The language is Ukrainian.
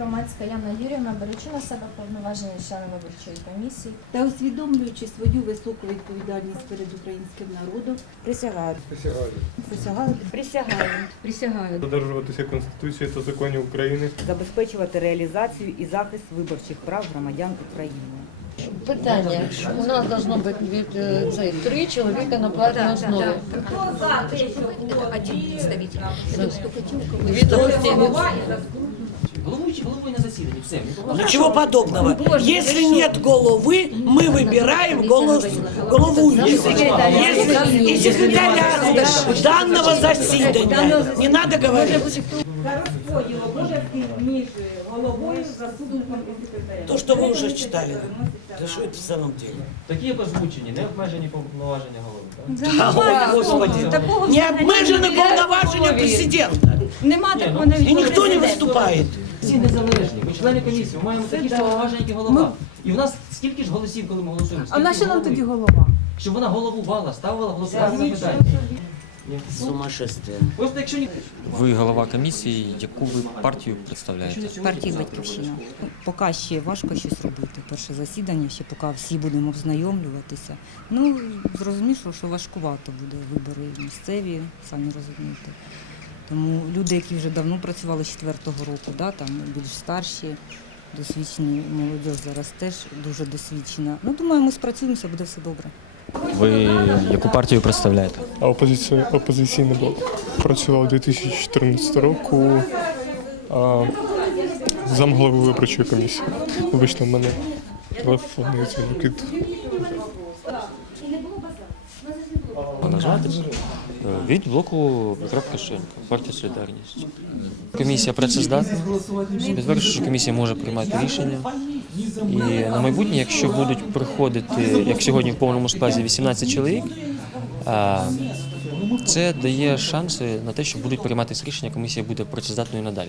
Яна Юрівна, беручи на себе повноваження члена виборчої комісії, та усвідомлюючи свою високу відповідальність перед українським народом, Присягаю. Присягаю. присягаю Присягаю. Присягаю. Додержуватися Конституції та законів України. Забезпечувати реалізацію і захист виборчих прав громадян України. Питання. У нас должно бути від е, цей, три чоловіка на платній основі. Один представитель. Дві допустимі. Головуючий головою на засіданні, все. Ничего подобного. Если нет головы, мы выбираем голос, головующего. Если и секретаря данного заседания. Не надо говорить. та розподіл обов'язків між головою, заступником і секретарем. То, что вы уже читали. Да что это в самом деле? Такі як озвучені, не обмежені повноваження голови. так? А, Господи. Не обмежены полноважения президента. Нема Ні, такого ну, навіть. И никто не выступает. Всі незалежні. Ми члени комісії, ми маємо такі ж повноваження, як і голова. І в нас скільки ж голосів, коли ми голосуємо? А на що нам голови? тоді голова? Щоб вона головувала, ставила голосування питання. Ні. Сумасшествие. Просто якщо ні... Ви голова комісії, яку ви партію представляєте? Партії Батьківщина. Поки ще важко щось робити. Перше засідання, ще поки всі будемо ознайомлюватися. Ну, зрозуміло, що важкувато буде вибори місцеві, самі розумієте. Тому люди, які вже давно працювали з четвертого року, да, там більш старші, досвідчені молодь зараз теж дуже досвідчена. Ну, думаю, ми спрацюємося, буде все добре. Ви яку партію представляєте? А опозицій, опозиційний блок працював 2014 року а, замголови виборчої комісії. Вибачте, в мене телефонний дзвінок. Назвати? Від блоку Петра Порошенка, партія Солідарність. Комісія працездатна. Підтверджую, що комісія може приймати рішення. І на майбутнє, якщо будуть приходити, як сьогодні в повному складі 18 чоловік, це дає шанси на те, що будуть прийматися рішення, комісія буде працездатною надалі.